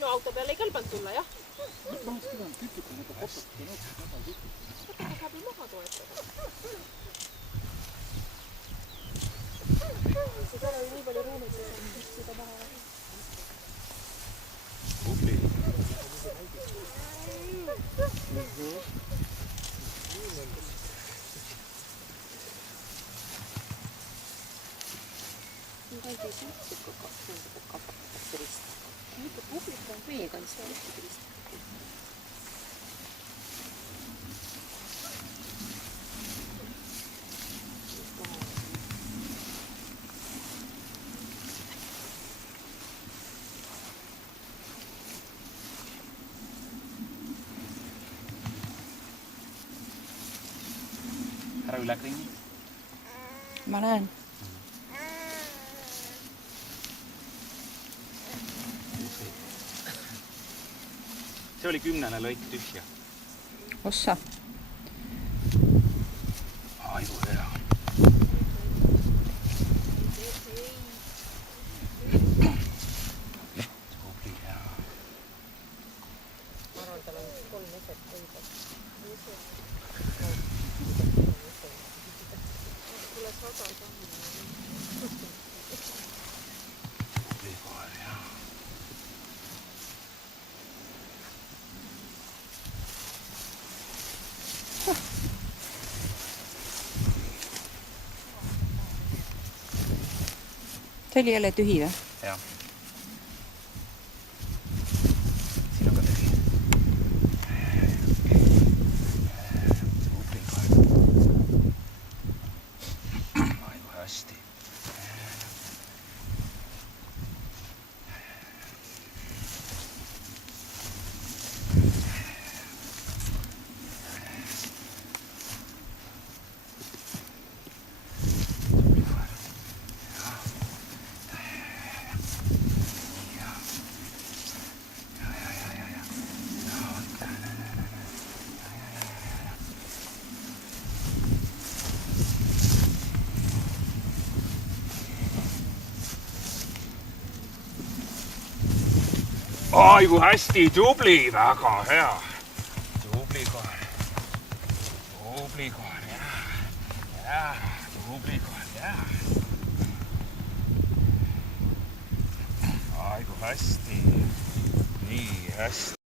Minu auto peale ei kõlbanud tulla, jah? Saab ju maha toetada. See ei ole nii palju ruumid, et seda maha. Tubli. Kaikki sitten, kun kasvattaa ristää. Mitä publikka on vegan, se on ristää. Ära üle kringi. Ma näen. See oli 10. lõik tühja. Ossa. Aivu hea. Tubli hea. Ma arvan, tal on 3 eset võivad. Tule 100 sammu. Tubli koer hea. See oli jälle tühi või? Jah. Siin on ka tühi. Tubli koer. Aivu hästi. Aivu hästi, tubli, väga hea. Tubli koer. Tubli koer, jaa. Tubli koer, jaa. Aivu hästi. Nii hästi.